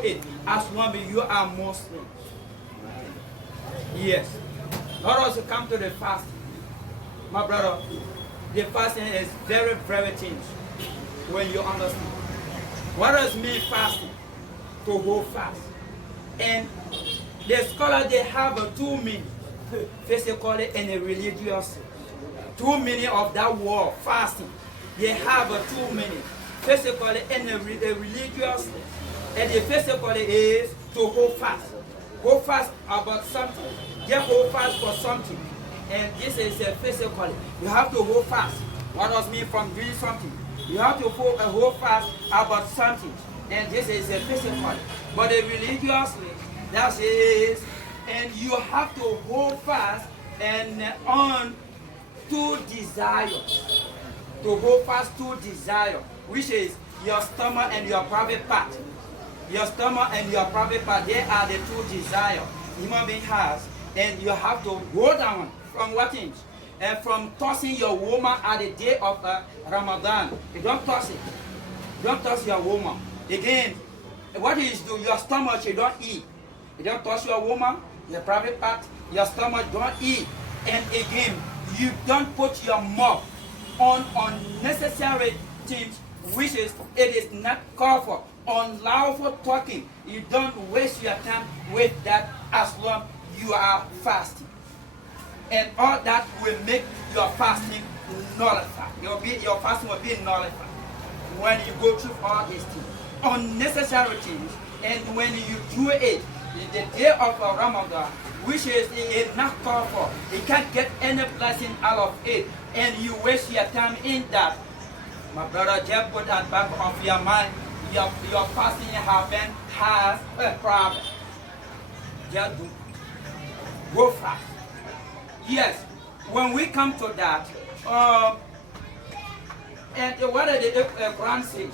do it as long as you are Muslim. Yes. Let us come to the fasting. My brother, the fasting is very, very things when you understand. What does mean fasting? To go fast. And the scholars, they have a two meaning, physically and a religious. Two meaning of that word, fasting. They have a two meaning, physically and a religious. And the physically is to go fast. Go fast about something. Just go fast for something. And this is a physically. You have to go fast. What does mean from doing something? You have to hold fast about something. And this is a physical. But the religiously, that is, and you have to hold fast and on two desires. To hold fast two desires, which is your stomach and your private part. Your stomach and your private part, they are the two desires human being has. And you have to go down from what things? And from tossing your woman at the day of Ramadan. You don't toss it. Don't toss your woman. Again, what is do your stomach you don't eat. You don't toss your woman, your private part, your stomach don't eat. And again, you don't put your mouth on unnecessary things, which is it is not called for. Unlawful talking. You don't waste your time with that as long you are fasting. And all that will make your fasting nullified. Your fasting will be nullified when you go through all these things. Unnecessary things. And when you do it, in the day of Ramadan, which is not called for, you can't get any blessing out of it, and you waste your time in that. My brother, just put that back of your mind. Your fasting has a problem. Just do. Go fast. Yes, when we come to that, and what did the Quran say?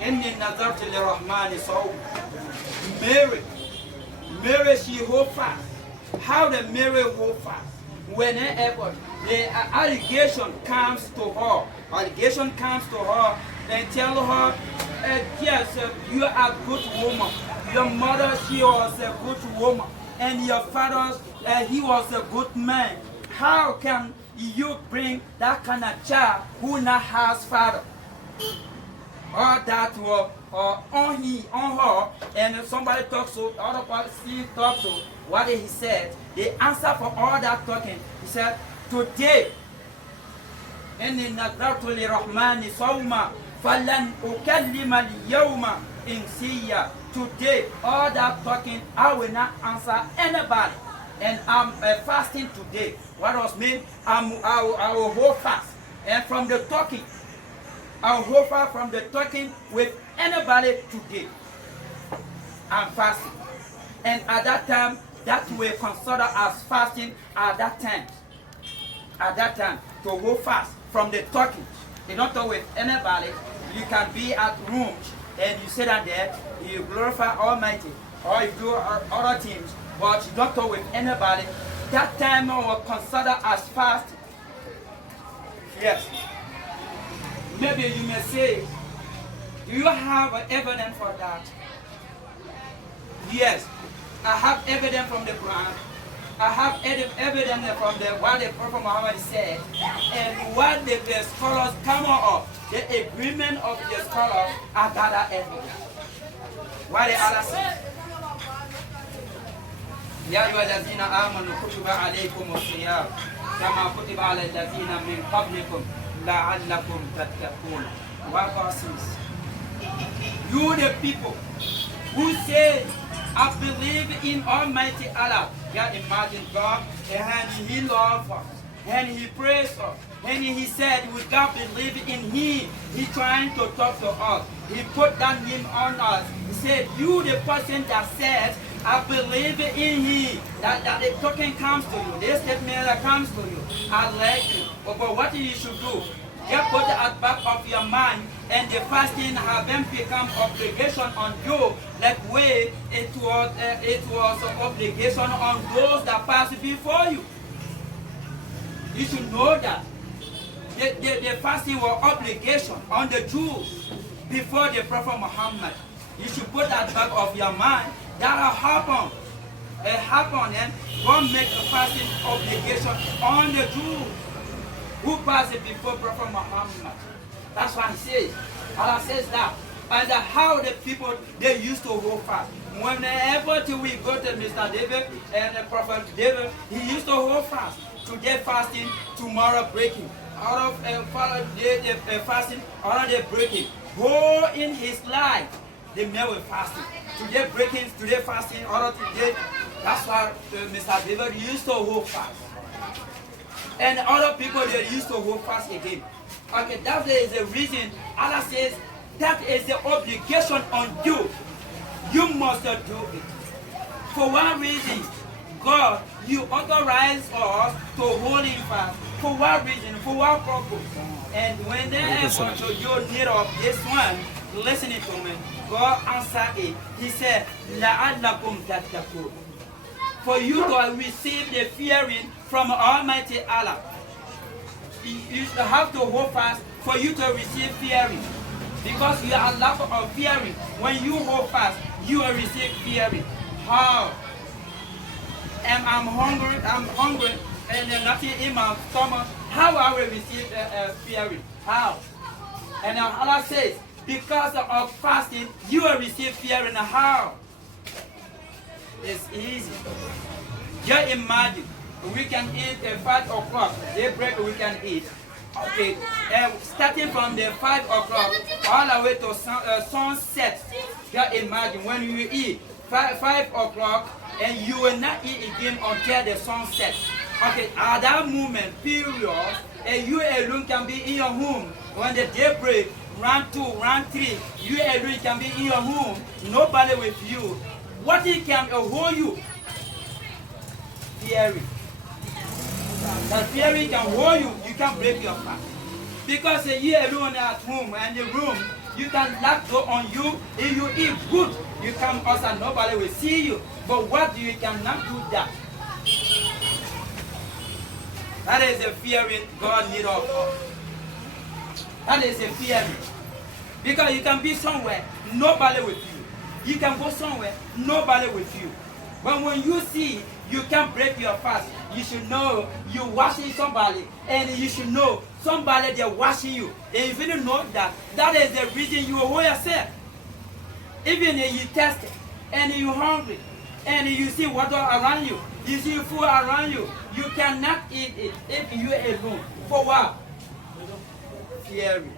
Inni nazartu lirrahmani sawm. Mary, she hold fast. How the Mary hold fast? Whenever the allegation comes to her, and tell her, yes, you are a good woman. Your mother, she was a good woman. And your father, he was a good man. How can you bring that kind of child who not has father? All that was on her, and somebody talks so, other person talks so. What did he said? The answer for all that talking, he said, today, إني نذرت للرحمن صوما فلن أكلم اليوم إنسيا. Today, all that talking, I will not answer anybody. And I'm fasting today. What does mean? I will hold fast. And from the talking, I will hold fast from the talking with anybody today. I'm fasting. And at that time, that will consider as fasting at that time. At that time, to hold fast from the talking. You don't talk with anybody. You can be at rooms and you sit down there, you glorify Almighty, or you do other things, but you don't talk with anybody. That time will consider as fasting. Yes. Maybe you may say, do you have evidence for that? Yes, I have evidence from the Quran. I have evidence from what the Prophet Muhammad said, and what the scholars come up. The agreement of the scholars are gather evidence. What the Allah says? يا أيها الذين آمنوا كتب عليكم الصيام كما كتب على الذين من قبلكم لعلكم تتقون. What God says? You the people who say, I believe in Almighty Allah. God, imagine God, and He loves us, and He prays us, and He said, without believing in Him, He trying to talk to us. He put that name on us. He said, you the person that says, I believe in Him, that the token comes to you, this statement that comes to you, I like you. But what you should do? Just put it at the back of your mind, and the fasting have then become obligation on you, like way it was an obligation on those that passed before you. You should know that the fasting was obligation on the Jews before the Prophet Muhammad. You should put that back of your mind. That'll happen. It happened, and God make a fasting obligation on the Jews who passed it before Prophet Muhammad. That's what he says. Allah says that. And how the people, they used to hold fast. Whenever till we go to Mr. David and the Prophet David, he used to hold fast. Today fasting, tomorrow breaking. Out of day fasting, other day breaking. Whole in his life, the man was fasting. Today breaking, today fasting, other today. That's why Mr. David used to hold fast. And other people, they used to hold fast again. Okay, that is the reason Allah says that is the obligation on you. You must do it. For one reason, God, you authorize us to hold him fast. For what reason? For what purpose? And when they ever to your need of this one, listening to me, God answered it. He said, لَعَلَّكُمْ تَتَّقُونَ. For you to receive the fearing from Almighty Allah. You have to hold fast for you to receive fearing. Because you are lack of fearing. When you hold fast, you will receive fearing. How? And I'm hungry, and there's nothing in my stomach. How I will receive fearing? How? And Allah says, because of fasting, you will receive fearing. How? It's easy. Just imagine, we can eat at 5 o'clock. Daybreak we can eat. Okay, starting from the 5 o'clock all the way to sunset. Just imagine when you eat 5 o'clock and you will not eat again until the sunset. Okay, at that moment, period, and you alone can be in your home. When the day break, round 2, round 3, you alone can be in your home. Nobody with you. What it can hold you? Fearing. That fearing can hold you. You can break your fast. Because you alone at home and the room, you can lock door on you. If you eat good, you come outside. Nobody will see you. But what you cannot do that? That is the fearing God needs of us. That is the fearing. Because you can be somewhere, nobody with you. You can go somewhere, nobody with you. But when you see you can break your fast, you should know you're washing somebody. And you should know somebody they're washing you. And if you don't know that, that is the reason you hold yourself. Even if you test it, and you're hungry, and you see water around you, you see food around you, you cannot eat it if you are alone. For what? Fearing.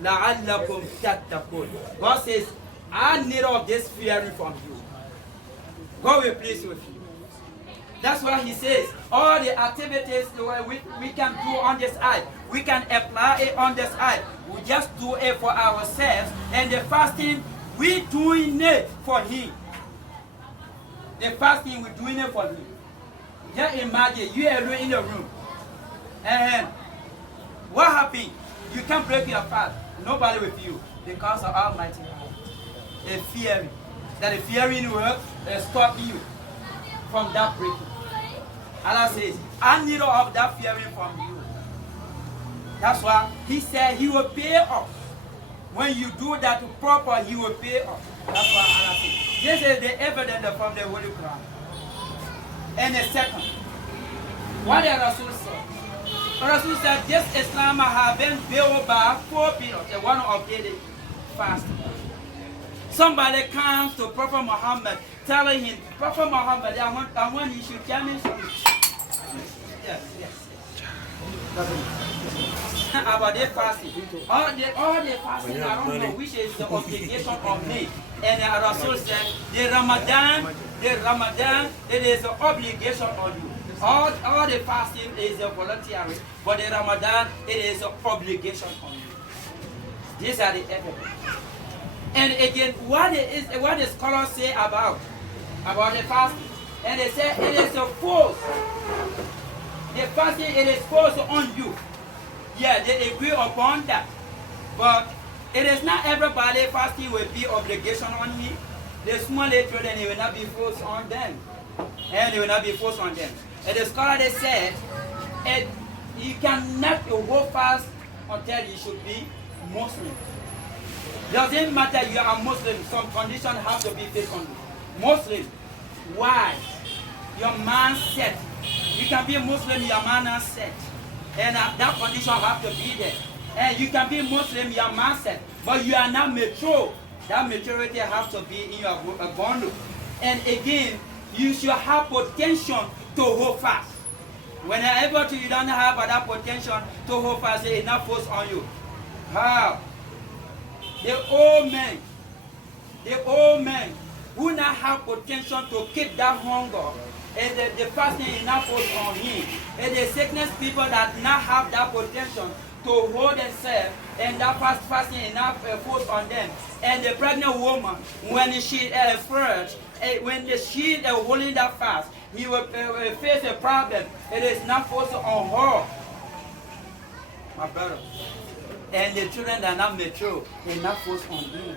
لَعَلَّكُمْ تَتَّقُونَ. God says, I need of this fearing from you. God will please with you. That's why he says, all the activities we can do on this side, we can apply it on this side. We just do it for ourselves. And the fasting, we doing it for him. The fasting, we're doing it for him. Just imagine, you are in the room. And what happened? You can't break your fast. Nobody with you. Because of Almighty God. The fearing. That the fearing will stop you from that breaking. Allah says, I need all of that fearing from you. That's why he said he will pay off. When you do that proper, he will pay off. That's why Allah says. This is the evidence from the Holy Quran. And the second, what the Rasul said. The Rasul said, this Islam has been built by 4 periods. The one of daily fasting. Somebody comes to Prophet Muhammad telling him, Prophet Muhammad, I want you should tell me something. Yes. About the fasting. All the fasting, I don't know which is the obligation on me. And the Rasul said, the Ramadan, it is an obligation on you. All the fasting is a voluntary, but the Ramadan, it is an obligation on you. These are the evidence. And again, what the scholars say about the fasting, and they say it is a force. The fasting, it is forced on you. Yeah, they agree upon that. But it is not everybody fasting will be obligation on him. The small children, it will not be forced on them. And it will not be forced on them. And the scholar, they said, you cannot go fast until you should be Muslim. Doesn't matter you are Muslim, some conditions have to be fit on you. Muslim, why? Your mindset. You can be a Muslim, your mindset. And that condition have to be there. And you can be Muslim, your mindset, but you are not mature. That maturity has to be in your bundle. And again, you should have potential to hold fast. Whenever you don't have that potential to hold fast, it's not forced on you. How? The old man who not have potential to keep that hunger, and the fasting is not forced on him. And the sickness people that not have that potential to hold themselves, and that fasting is not forced on them. And the pregnant woman, when she first, when she is holding that fast, he will face a problem. It is not forced on her, my brother. And the children that are not mature, they're not forced on them.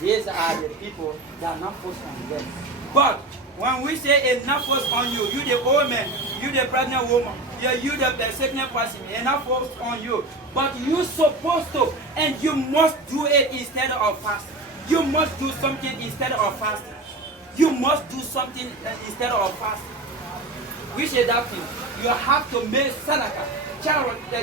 These are the people that are not forced on them. But when we say it's not forced on you, you the old man, you the pregnant woman, you the sickness person, it's not forced on you. But you're supposed to, and you must do it instead of fasting. You must do something instead of fasting. You must do something instead of fasting. Which is that thing? You have to make sadaqah,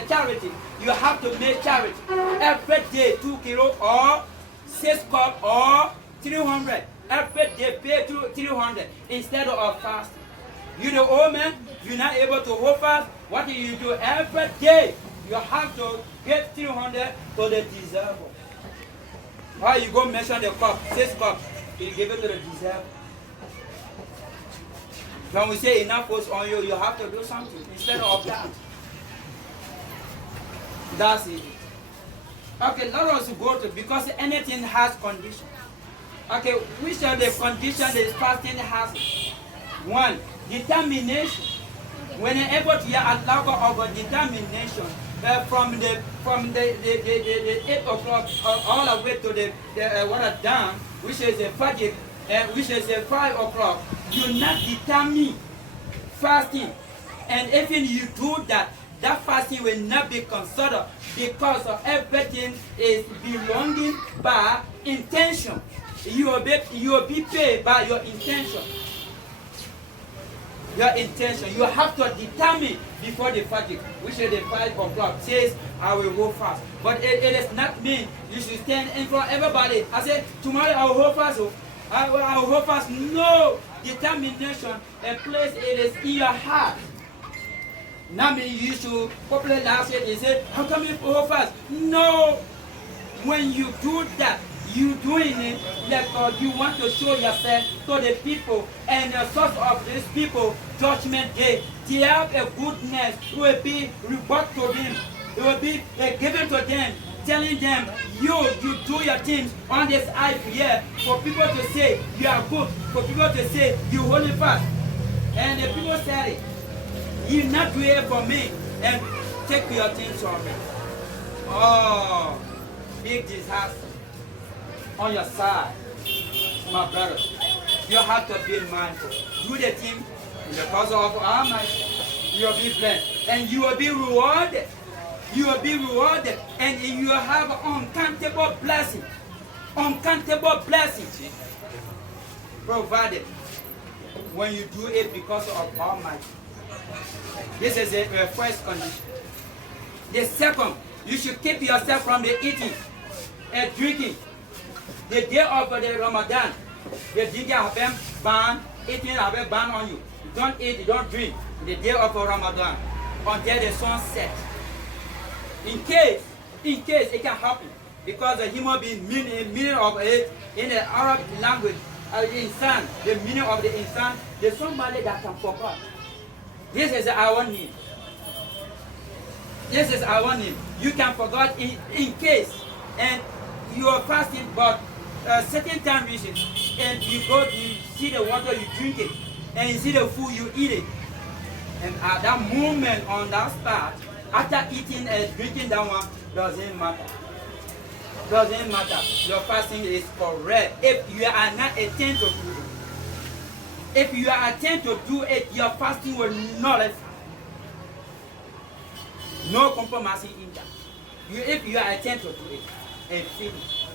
charity. You have to make charity. Every day 2 kilos or 6 cups or 300. Every day pay 300 instead of fasting. You the old man, you're not able to hold fast. What do you do? Every day you have to get 300 to the deserver. Why you go measure the cup, 6 cups, you give it to the deserver. When we say enough was on you, you have to do something instead of that. That's it. Okay, let us go to, because anything has condition. Okay, which are the conditions that fasting has? 1, determination. Whenever you are lack of determination, from the 8 o'clock all the way to the water down, which is a Fajr, which is a 5 o'clock, you not determine fasting. And even you do that, that fasting will not be considered, because of everything is belonging by intention. You will be paid by your intention. Your intention. You have to determine before the Fajr, which is the 5 o'clock, says, I will go fast. But it is not mean you should stand in front of everybody. I say, tomorrow I will hold fast. I will hold fast. No. Determination, a place it is in your heart. Not mean you should popular last year they said, how come you hold fast? No. When you do that, you doing it like you want to show yourself to the people, and the source of these people, judgment day, they have a goodness, it will be reward to them, it will be given to them, telling them, you do your things on this earth here, for people to say you are good, for people to say you hold it fast. And the people said it, you not do it for me, and take your things from me. Oh, big disaster on your side, my brother. You have to be mindful. Do the thing in the cause of Almighty. You will be blessed, and you will be rewarded. You will be rewarded, and you will have uncountable blessing. Uncountable blessing provided when you do it because of Almighty. This is the first condition. The second, you should keep yourself from the eating and drinking. The day of the Ramadan, the drinking have been banned, eating have been banned on you. You don't eat, you don't drink. The day of Ramadan until the sun sets. In case it can happen, because the human being meaning of it in the Arab language, insan, the meaning of the insan, there's somebody that can forget. This is our name. This is our name. You can forget in case, and you are fasting, but certain time reaches, and you go, you see the water, you drink it, and you see the food, you eat it. And at that moment on that spot, after eating and drinking that one, doesn't matter. Doesn't matter. Your fasting is correct. If you are not attempt to do it. If you are attempt to do it, your fasting will nullify. No compromising in that. If you are attempt to do it and finish.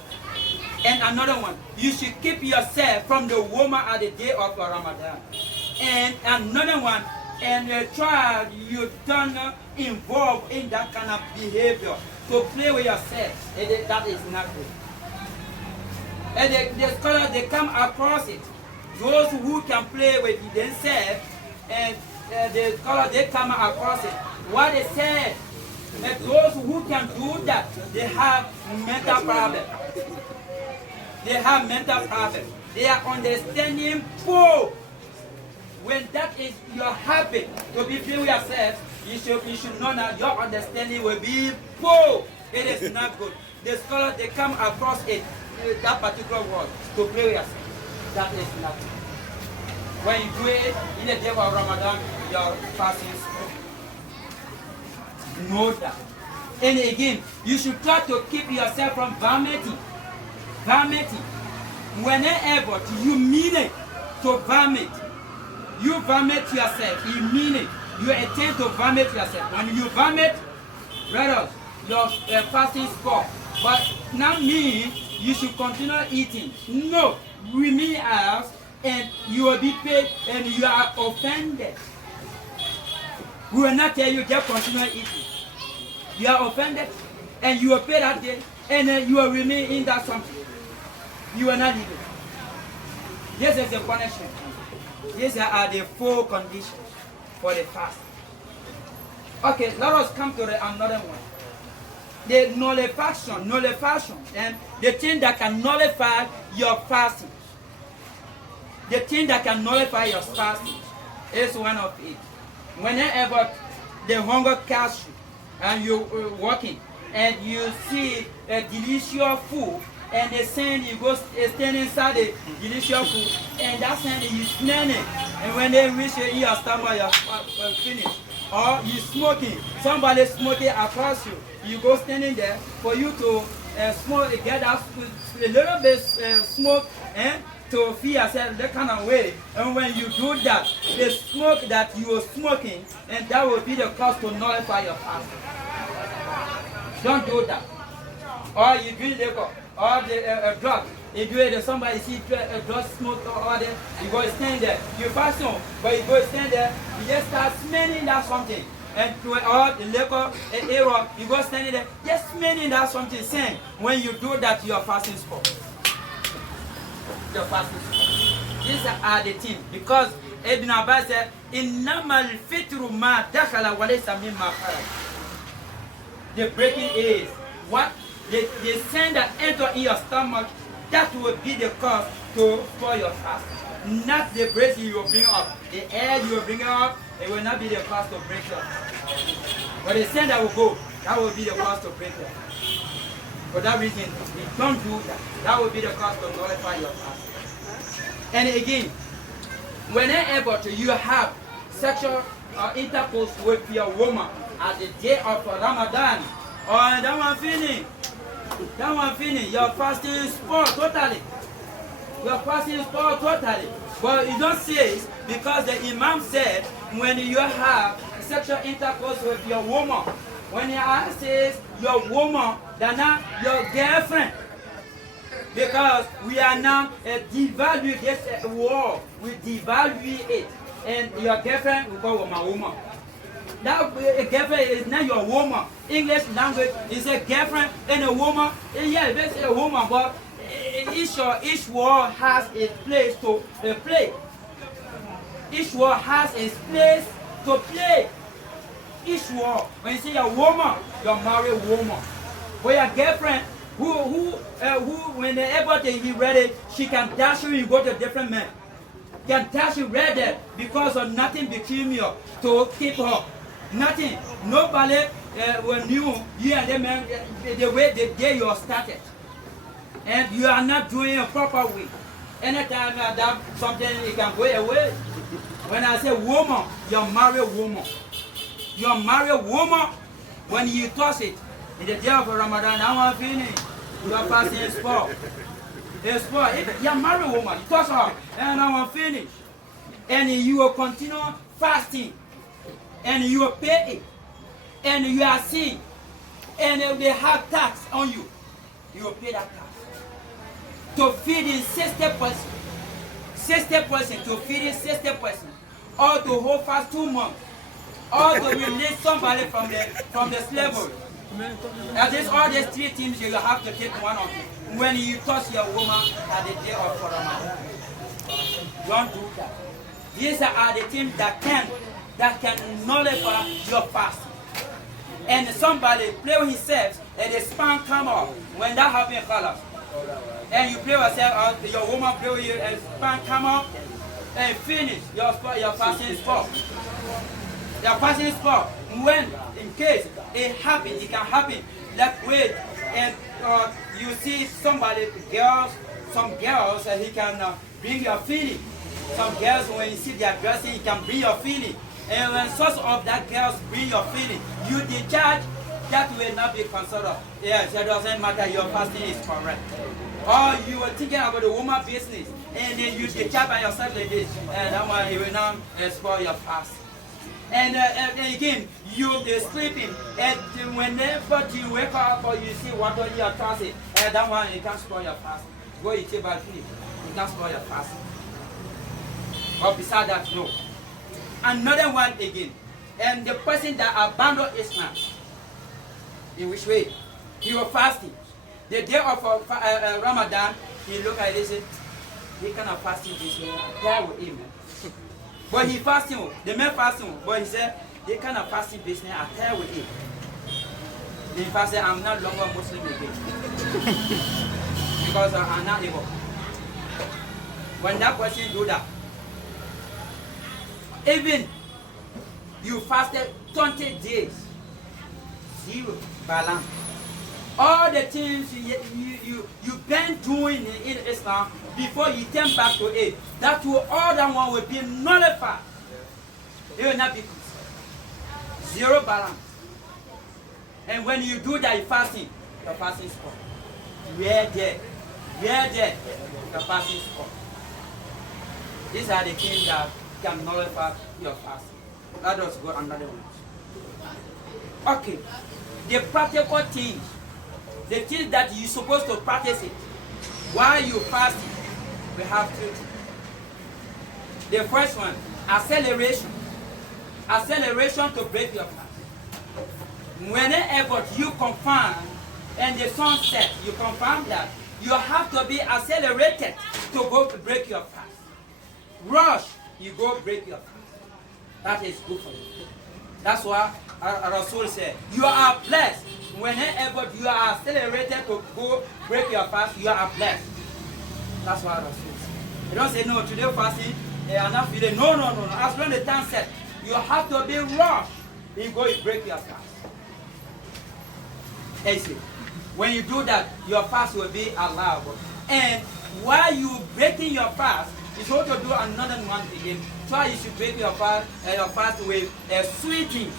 And another one, you should keep yourself from the woman at the day of Ramadan. And another one, and a child, you don't involve in that kind of behavior. To play with yourself, that is not good. And the scholars, they come across it. Those who can play with themselves, and the scholars, they come across it. What they said, that those who can do that, they have mental problems. They have mental problems. They are understanding poor. When that is your habit to be playing with yourself, you should know that your understanding will be poor. It is not good. The scholars, they come across it, that particular word, to play with yourself. That is not good. When you do it in the day of Ramadan, your fasting is good. Know that. And again, you should try to keep yourself from vanity. Vanity. Whenever you mean it to vomit, you vomit yourself. You mean it. You intend to vomit yourself. When you vomit, brothers, your fasting spoil. But not mean you should continue eating. No, we mean us, and you will be paid, and you are offended. We will not tell you just continue eating. You are offended, and you will pay that day, and then you will remain in that something. You will not leave it. This is the punishment. These are the 4 conditions for the fast. Okay, let us come to another one. The nullification, and the thing that can nullify your fasting. The thing that can nullify your fasting is one of it. Whenever the hunger catches you, and you're walking, and you see a delicious food, and the sand, you go stand inside the delicious food, and that sand, you smell it, and when they reach in your stomach, you're finished. Or you smoking, somebody smoking across you, you go standing there for you to smoke, get that a little bit smoke, to feel yourself that kind of way. And when you do that, the smoke that you are smoking, and that will be the cause to nullify your fast. Don't do that. Or you drink liquor, or the drug. You do it, somebody see a drug smoke or there, you go stand there. You fast on, but you go stand there, you just start smelling that something. And to all the liquor, error, you go standing there, just smelling that something, saying, when you do that, your fasting spoil. Your fasting spoil. These are the things, because Ibn Abbas said, "Innamal fitru ma dakhala wa laysa mimma kharaj." The breaking is what the sand that enter in your stomach, that will be the cause to spoil your fast. Not the breath you will bring up. The air you will bring up, it will not be the cause to break your fast. But the sand that will go, that will be the cause to break your fast. For that reason, don't do that. That will be the cause to nullify your fast. And again, whenever you have sexual intercourse with your woman at the day of Ramadan, or that one finish, your fasting is spoiled totally. Your fasting is spoiled totally. But you don't say it because the Imam said when you have sexual intercourse with your woman, when he says your woman, they're not your girlfriend. Because we are now devalue this word, we devalue it. And your girlfriend, we call my woman. That girlfriend is not your woman. English language is a girlfriend and a woman. And yeah, it's a woman, but each word has its place to play. Each word has its place to play. Each word. When you say a woman, you're married woman. But your girlfriend, who when they're able to be ready, she can dash you go to a different man. Can dash you ready because of nothing between you to keep her. Nothing. Nobody knew you and the man the way the day you started. And you are not doing a proper way. Anytime that something it can go away. When I say woman, you're married woman. You're married woman when you toss it. In the day of Ramadan, I want to finish. Your fasting is spoiled. It's spoiled. You're married woman, you toss her, and I want to finish. And you will continue fasting. And you will pay it. And you are seeing. And they have tax on you. You will pay that tax. to feeding 60%. 60% to feeding 60%. Or to hold fast 2 months. Or to release somebody from the slavery. That is all these 3 things you have to take one of them. When you touch your woman at the day of Ramadan. Don't do that. These are the things that can nullify your fast. And somebody play with himself and the sperm come up. When that happens, fellas. And you play with yourself, your woman play with you and sperm come up and finish your fasting spot. Your fasting spot. When in case it happens, it can happen. Like wait and you see somebody, some girls, he can bring your feeling. Some girls, when you see their dressing, it can bring your feeling. And when source of that girls bring your feeling, you discharge, that will not be considered. Yes, it doesn't matter, your fasting is correct. Or you were thinking about the woman business, and then you discharge by yourself like this, and that one, it will not spoil your fast. And again, you be sleeping, and whenever you wake up or you see water in your closet, and that one, you can't spoil your fast. Go eat it by food, you can't spoil your fast. Or beside that, no. Another one again, and the person that abandoned Islam, in which way? He was fasting. The day of Ramadan, he looked at it and said, he cannot fasting this way. That with him. But he fasting, the man fasting, but he said, they cannot fasting business, I tell with him. He fasted, I'm not longer Muslim again. Because I'm not able. When that person do that, even you fasted 20 days, 0 balance. All the things you've been doing in Islam before you turn back to it, that will all that one will be nullified. It will not be good. 0 balance. And when you do that, you're fasting, your fasting spot. You're there. Your fasting spot. These are the things that can nullify your fasting. Let us go another one. Okay. The practical things, the things that you're supposed to practice it while you fasting, we have 3 things. The first one, acceleration. Acceleration to break your fast. Whenever you confirm and the sun sets, you confirm that you have to be accelerated to go to break your fast. Rush, you go break your fast. That is good for you. That's why Rasul said, you are blessed. Whenever you are accelerated to go break your fast, you are blessed. That's why Rasul said. You don't say, no, today fasting, I'm not feeling. No. As long as the time set, you have to be rushed. You go and break your fast. Easy. When you do that, your fast will be allowable. And while you breaking your fast, you should also do another one again. Try you should break your fast with sweet things,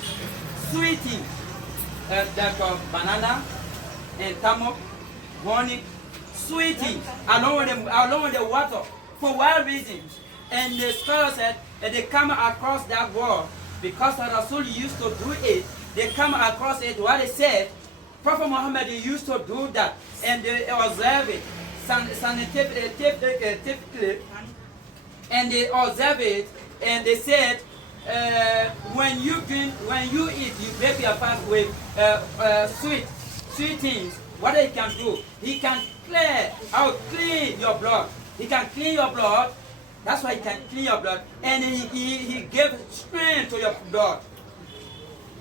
like banana and tamok, honey, sweet things, along with the water. For what reason? And the scholar said that they come across that word because the Rasul used to do it. They come across it. What they said, Prophet Muhammad used to do that, and they observe it scientifically. And they observe it, and they said, when you eat, you break your fast with sweet things. What he can do, he can clean your blood. He can clean your blood. That's why he can clean your blood, and he gave strength to your blood.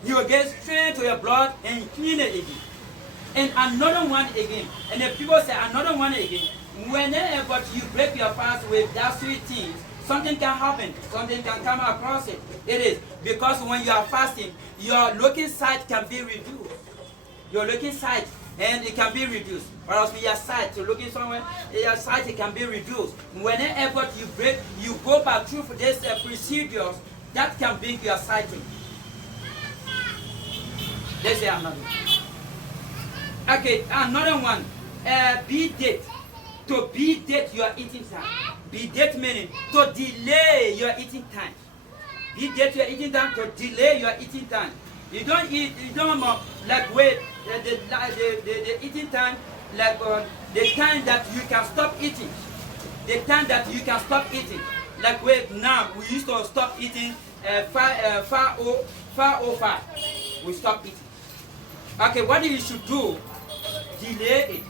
He will give strength to your blood and clean it again. And another one again. And the people say another one again. Whenever you break your fast with that sweet things, something can happen. Something can come across it. It is because when you are fasting, your looking sight can be reduced. Your looking sight, and it can be reduced. Or else with your sight, you're looking somewhere, your sight it can be reduced. Whenever you break, you go back through these procedures that can bring your sighting. Let's say another. Okay, another one. Be date. To be date your eating time. Be date meaning to delay your eating time. Be date your eating time to delay your eating time. You don't eat, you don't like wait the eating time like The time that you can stop eating. The time that you can stop eating. Like now, we used to stop eating 5:05. We stop eating. Okay, what you should do? Delay it.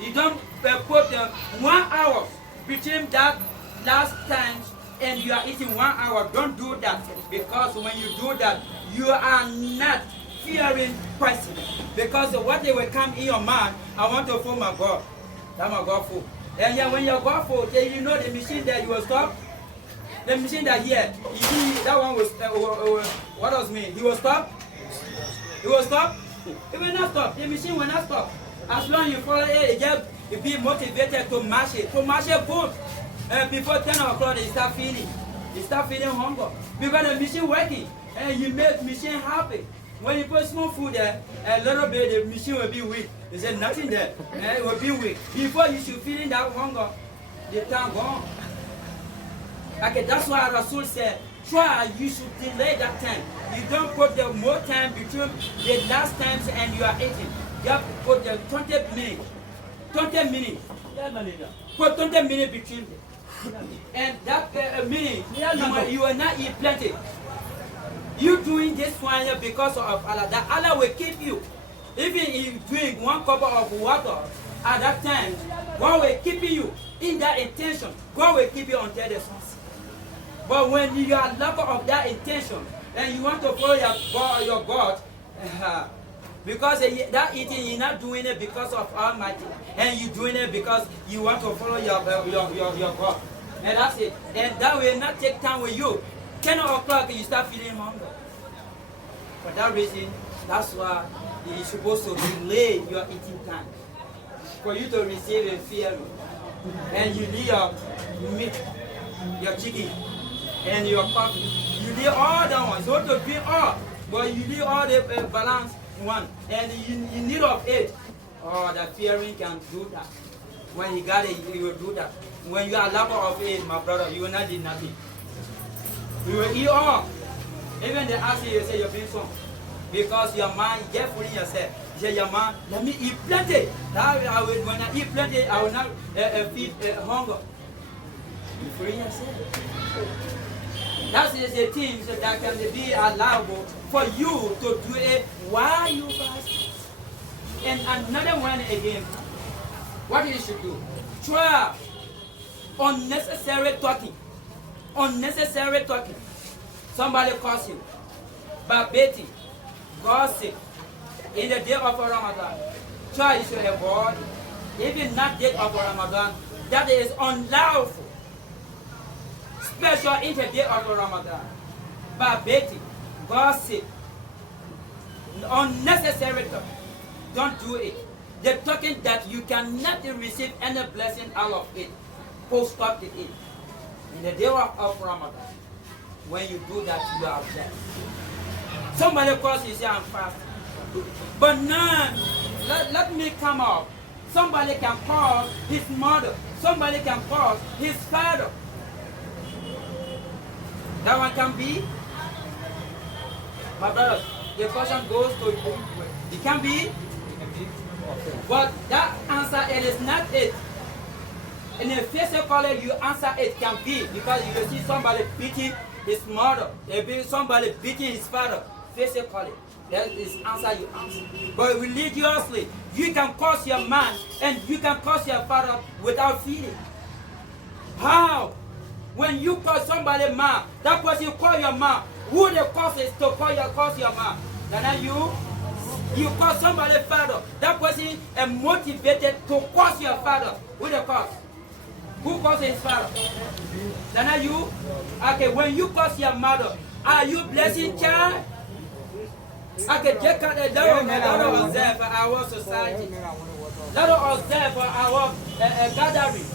You don't put 1 hour between that last time and you are eating 1 hour. Don't do that, because when you do that, you are not fearing person. Because what they will come in your mind, I want to fool my God. That's my God fool. And yeah, when your God fool, you know the machine that you will stop. The machine that here, that one was what does mean? He will stop. He will stop. It will not stop. The machine will not stop. As long as you follow it, you be motivated to mash it. To mash it good. Before 10 o'clock, you start feeling. You start feeling hunger. Because the machine working. And you make machine happy. When you put small food there, a little bit, the machine will be weak. You say nothing there. It will be weak. Before you should feeling that hunger, the time gone. Okay, that's why Rasul said, try, you should delay that time. You don't put the more time between the last times and you are eating. You have to put the 20 minutes. 20 minutes. Put 20 minutes between them. And that minute, you will not eat plenty. You doing this one because of Allah. That Allah will keep you. Even if you drink 1 cup of water at that time, God will keep you in that intention. God will keep you until the sunset. But when you are lack of that intention and you want to follow your God, because that eating, you're not doing it because of Almighty, and you're doing it because you want to follow your God. And that's it. And that will not take time with you. 10 o'clock, you start feeling hunger. For that reason, that's why you're supposed to delay your eating time. For you to receive a fear. And you need your meat, your chicken, and your coffee. You need all that one. So to drink all, but you need all the balanced one. And you need of it. Oh, the fearing can do that. When you got it, you will do that. When you are lack of it, my brother, you will not do nothing. You will eat all. Even the ask you say you're being strong. Because your mind, get fooling yourself. You say, your mind, let me eat plenty. When I eat plenty, I will not feed hunger. You free yourself. That is the things that can be allowable for you to do it while you fast. And another one again, what you should do? Try unnecessary talking. Unnecessary talking. Somebody calls you, backbiting, gossip. In the day of Ramadan, try to avoid. Even not day of Ramadan, that is unlawful. Special in the day of Ramadan. Backbiting, gossip, unnecessary talk. Don't do it. The talking that you cannot receive any blessing out of it. Stop it. In the day of Ramadan, when you do that, you are blessed. Somebody calls you, say, I'm fasting. But none, let me come up. Somebody can call his mother. Somebody can call his father. That one can be. My brothers, the question goes to you. It can be. But that answer, it is not it. In a physical, you answer it can be, because you will see somebody beating his mother, somebody beating his father physically. That is answer you answer. But religiously, you can curse your man and you can curse your father without feeling. How? When you call somebody man, that person you call your man, who the cause is to curse your man? Then you call somebody father, that person is motivated to curse your father. Who the cause? Who calls his father? Then you? Okay, when you curse your mother, are you blessing child? Okay, check out the let us observe our society. Let us observe our gathering.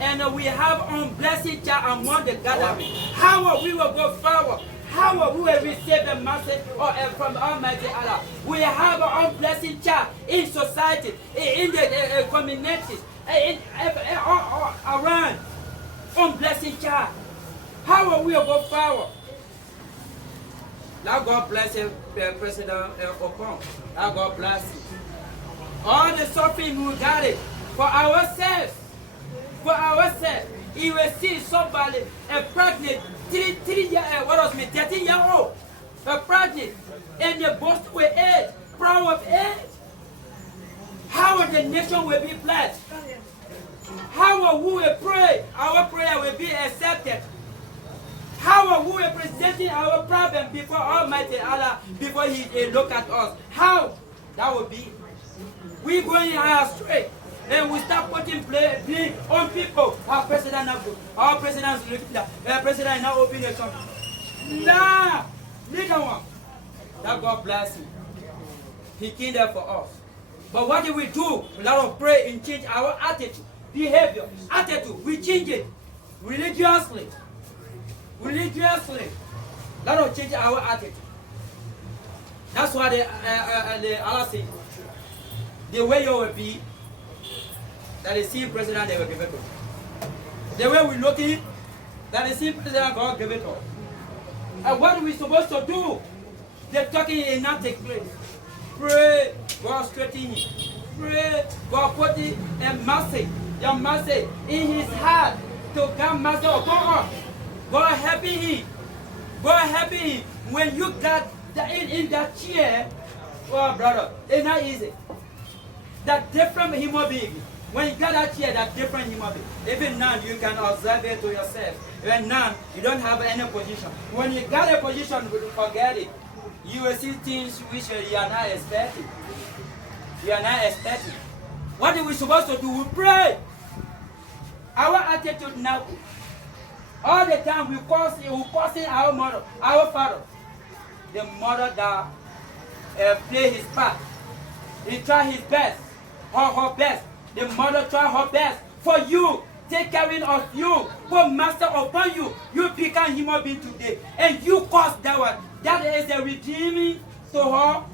And we have unblessed child among the gathering. How we will go forward? How we will receive the message from Almighty Allah? We have an unblessed child in society, in the communities, around. Unblessed child. How we will go forward? Now God bless President Obama. Now God bless you. All the suffering who got it For ourselves. For ourselves. He will see somebody, a pregnant, 13 year old, a pregnant, and the boast with age, proud of age. How the nation will be blessed? How we will pray? Our prayer will be accepted. How we will presenting our problem before Almighty Allah, before He look at us? How that will be? We going astray, and we start putting blame on people. Our president not good. Our president is looking that. Our president is not opening something. Nah, little one. That God bless Him. He came there for us. But what do? We let us pray and change our attitude, behavior, attitude. We change it religiously. Religiously, let us change our attitude. That's why the Allah said, the way you will be, that the same president they will give it to. The way we looking, that the same president God give it to. And what are we supposed to do? The talking is not take place. Pray, God straighten him. Pray, God put it in mercy, your mercy in his heart to come mercy upon us. God helping him. God helping him. When you got in that chair, oh brother, it's not easy. That different human being. When you got that chair, that different human being. Even now, you can observe it to yourself. Even now, you don't have any position. When you got a position, forget it. You will see things which you are not expecting. You are not expecting. What are we supposed to do? We pray. Our attitude now. All the time we causing our mother, our father. The mother that play his part. He try his best, her best. The mother try her best for you, take care of you, put master upon you. You become human being today, and you cause that one. That is the redeeming to her.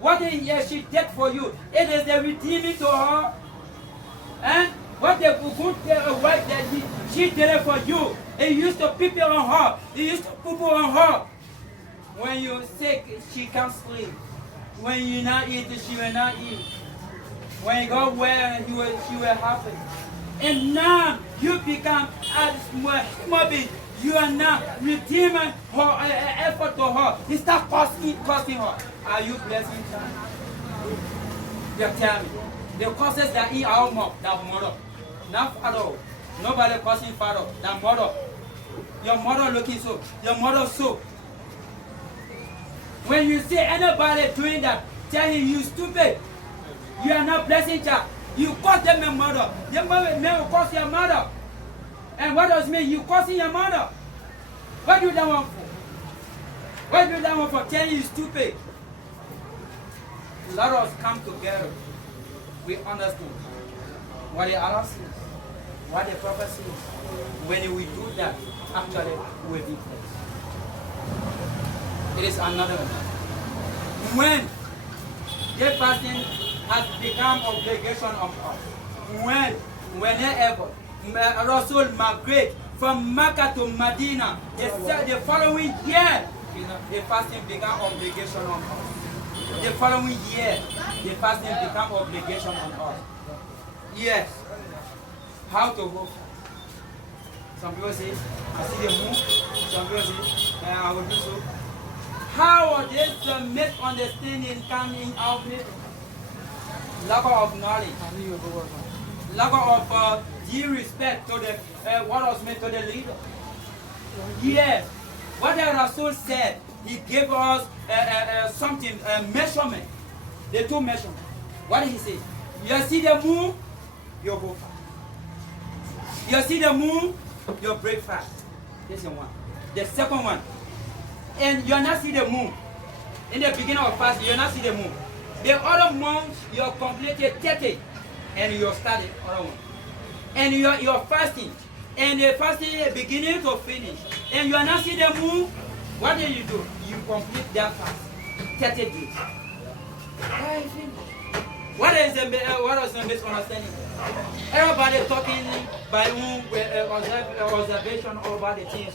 What she did for you, it is the redeeming to her. And what the good wife that she did it for you. He used to people on her. He used to people on her. When you're sick, she can't sleep. When you not eat, she will not eat. When you go well, she will happy. And now you become a human being. You are not redeeming her effort to her. You start costing her. Are you blessing her? You tell me. The causes that eat our mom, that mother. Not father. Nobody causing father. That mother. Your mother looking so. Your mother so. When you see anybody doing that, tell him you stupid. You are not blessing child. You cause them a mother. Your mother will cause your mother. And what does it mean? You causing your mother. What do you that want for? What do you that want for? Telling you stupid. Let us come together. We understand what the Allah says, what the prophet says. When we do that, actually we will be blessed. It is another one. When the person has become obligation of us, whenever Rasul migrate from Mecca to Medina, the following year, the fasting become obligation on us. The following year, the fasting become obligation on us. Yes. How to go? Some people say, I see the moon. Some people say, I will do so. How are this misunderstanding coming out of lack of knowledge, lack of due respect to the what was meant to the leader? Yes, what the Rasul said, he gave us something, a measurement, the two measurements. What did he say? You see the moon, you go fast. You see the moon, you break fast. This is one. The second one. And you not see the moon. In the beginning of fast, you not see the moon. The other month, you completed 30 and you started other one. And you're fasting. And the fasting is beginning to finish. And you are not see the moon. What do? You complete that fast. 30 days. What is the misunderstanding? Everybody talking by own observation over the things.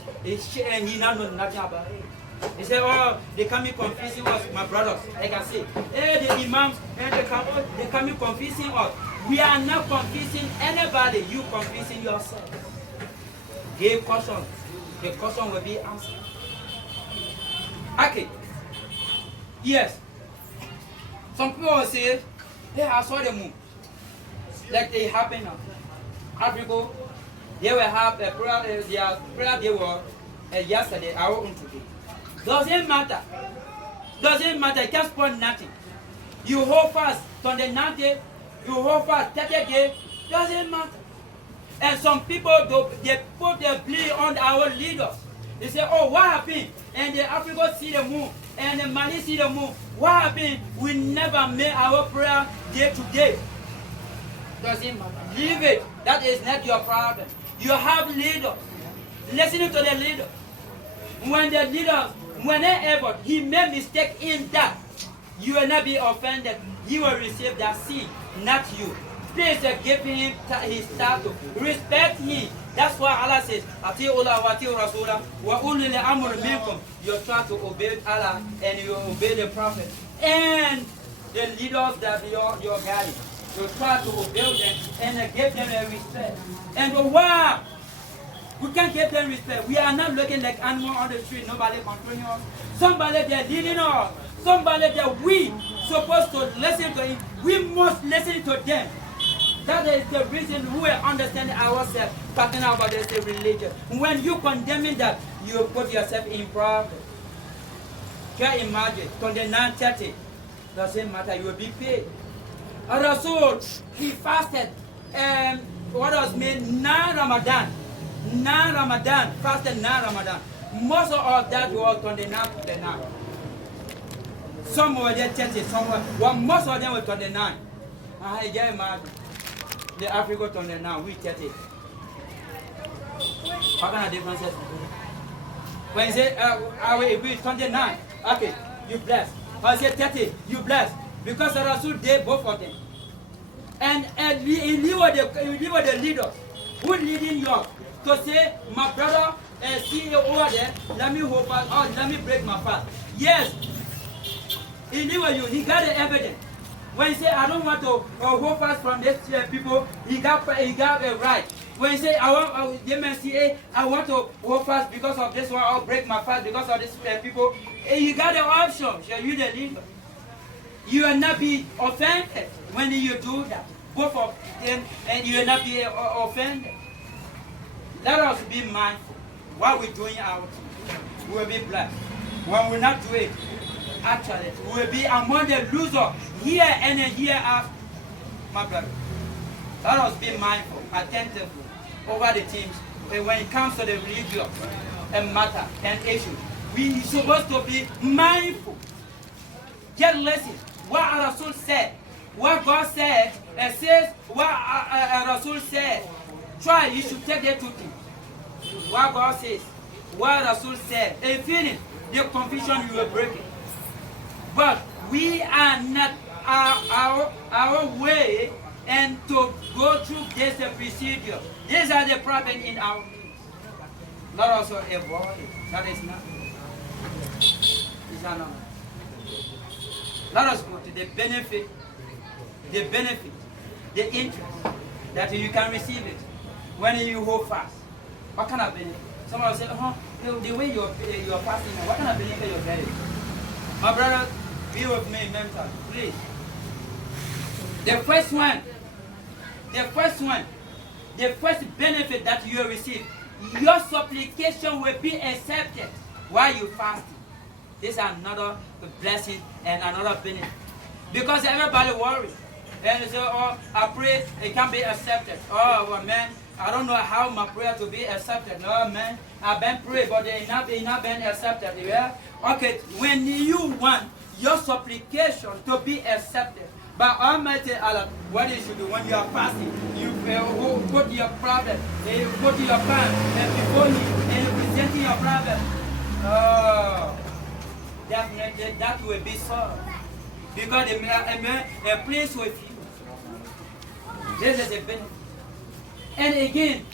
And he not know nothing about it. He said, oh, they coming confusing us, my brothers. Like I say, hey, the imams, and they coming confusing us. We are not confusing anybody. You confusing yourself. Give caution. The caution will be answered. Okay. Yes. Some people will say, hey, I saw the moon. Like it happened now. Africa, they will have a prayer, their prayer they were yesterday, our own today. Doesn't matter. Doesn't matter. It can't spoil nothing. You hold fast on the 9th day, you hold fast 30th day, doesn't matter. And some people, they put their blame on our leaders. They say, oh, what happened? And the Africa see the moon, and the Mali see the moon. What happened? We never made our prayer day to day. Doesn't matter. Leave it. That is not your problem. You have leaders. Listen to the leader. When the leaders, whenever he made mistake in that, you will not be offended. He will receive that seed, not you. Please give him his status. Respect him. That's why Allah says, Ati'ullah wa ati'u Rasulah wa ulil amr minkum. You try to obey Allah and you obey the Prophet. And the leaders that you're guiding. You try to obey them and give them a respect. And wow! We can't give them respect. We are not looking like animals on the street. Nobody controlling us. Somebody they're leading us. Somebody that we supposed to listen to him. We must listen to them. That is the reason we understand ourselves talking about this religion. When you condemning that, you put yourself in problem. Can you imagine? 29:30 doesn't matter. You will be paid. Rasul, he fasted. What does mean? 9 Ramadan. 9 Ramadan. Fasted 9 Ramadan. Most of that was 29 to the 9. Some were there 30, some were. Well, most of them were 29. I can imagine. The Africa 29, we 30. What kind of differences? When you say, I will agree 29, okay, you bless. I say 30, you bless. Because the Rasul did both of them. And he were the leaders who leading you to say, my brother, see over there, let me hold fast, or let me break my fast. Yes, he knew you, he got the evidence. When he say, I don't want to hold fast from these people, he got a right. When he say, I want to hold fast because of this one, I'll break my fast because of these people, he got the option. So you the leader. You will not be offended when you do that. Both of them, and you will not be offended. Let us be mindful. What we're doing out, we will be blessed. When we not do it, actually, we will be among the losers here and hereafter. My brother, let us be mindful, attentive over the things. And when it comes to the religion and matter and issue, we are supposed to be mindful. Just listen. What Rasul said, what God said, and says what Rasul said. Try, you should take the two things. What God says, what Rasul said, and finish the confusion you will break it. But we are not our way and to go through this procedure. These are the problems in our lives. Let us also avoid it. That is not. It's not. Let us go to the benefit, the interest that you can receive it when you hold fast. What kind of benefit? Someone will say, the way you're fasting, what kind of benefit you're getting? My brother, be with me mentally, please. The first benefit that you receive, your supplication will be accepted while you fasting. This is another blessing and another benefit. Because everybody worries. And they say, oh, I pray it can be accepted. Oh, well, man, I don't know how my prayer to be accepted. No, man, I've been praying, but it's not been accepted. Yeah? Okay, when you want your supplication to be accepted by Almighty Allah, what you should do when you are fasting, you put your problem, and you put your plan, and before you, and you present your problem. Oh, definitely that will be solved. Because a place with you. This is a benefit. And again,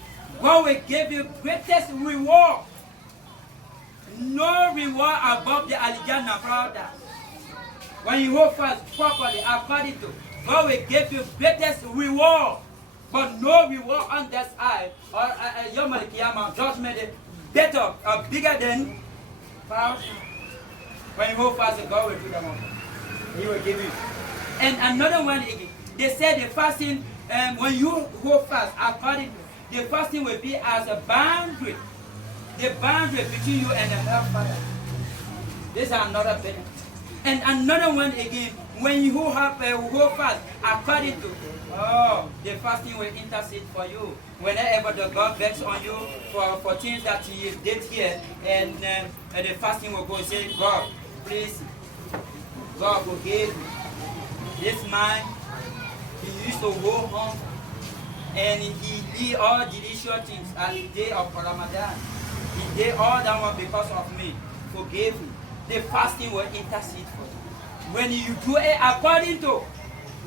God will give you greatest reward. No reward above the Al-Jannah paradise. When you hold fast properly according to God will give you greatest reward, but no reward on that side. Or Yom Kiyama, judgment is better, bigger than power. When you hold fast, God will do that one. He will give you. And another one again, they said the fasting, when you hold fast, according the fasting will be as a boundary. The boundary between you and the hellfire. This is another benefit. And another one again, when you hold fast, according to the fasting will intercede for you. Whenever the God begs on you for things that He did here, and the fasting will go say, God, please, God forgive me. This man, he used to go home and he did all delicious things at the day of Ramadan. He did all that one because of me. Forgive me. The fasting will intercede for you. When you do it according to,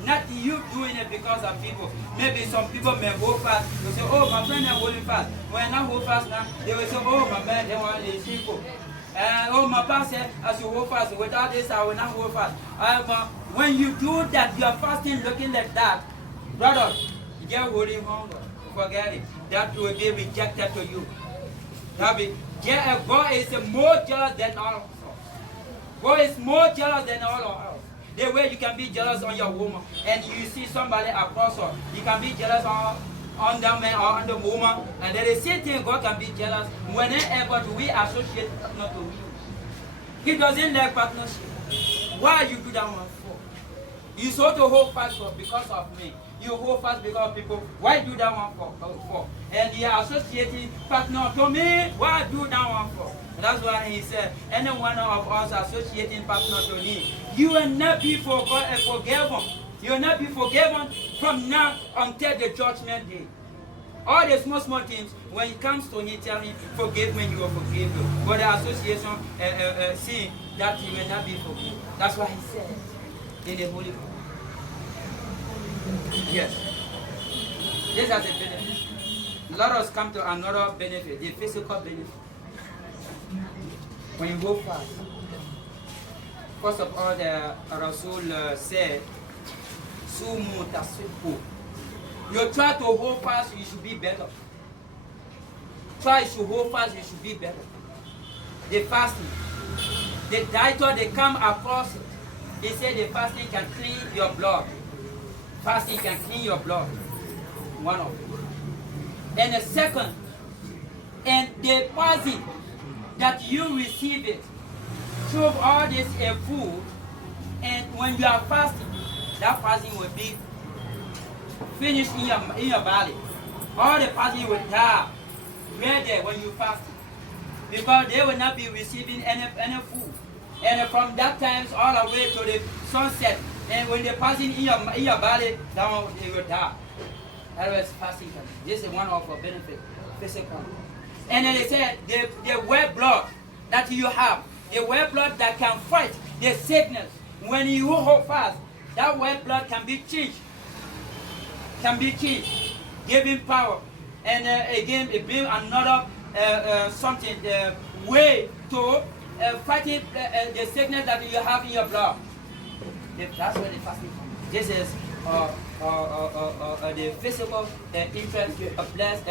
not you doing it because of people. Maybe some people may hold fast. They say, oh, my friend is holding fast. When I hold fast now, they will say, oh, my man, they want to people. Oh, my pastor, as you hold fast, without this, I will not hold fast. When you do that, you are fasting looking like that, brother, you get holding hunger. Forget it. That will be rejected to you. God is more jealous than all of us. God is more jealous than all of us. The way you can be jealous on your woman, and you see somebody across her, you can be jealous on the man or on the woman, and there is the same thing God can be jealous whenever we associate partner to you. He doesn't like partnership. Why you do that one for? You so to hold fast for because of me. You hold fast because people. Why do that one for? And you are associating partner to me. Why do that one for? And that's why he said, any one of us associating partner to him, you will not be forgiven. You will not be forgiven from now until the judgment day. All the small things, when it comes to him, tell him, forgive me, you will forgive you. But the association, see that he will not be forgiven. That's what he said in the Holy Book. Yes. This has a benefit. Let us come to another benefit, the physical benefit. When you go fast, first of all, the Rasul said, Sumu tasiku. You try to hold fast, you should be better. Try to hold fast, you should be better. The fasting, the doctor, they come across it. They say the fasting can clean your blood. Fasting can clean your blood. One of them. And the second, and the fasting that you receive it through all this food, and when you are fasting, that fasting will be finished in your body. All the fasting will die right there when you fast, because they will not be receiving any food. And from that time all the way to the sunset, and when they passing in your body, then they will die. That was fasting. This is one of our benefits, physical. And then they said the white blood that you have, the white blood that can fight the sickness. When you hold fast, that white blood can be changed. Giving power. And again, it brings another something, the way to fighting the sickness that you have in your blood. That's where the fasting comes. This is the physical interest, a blessed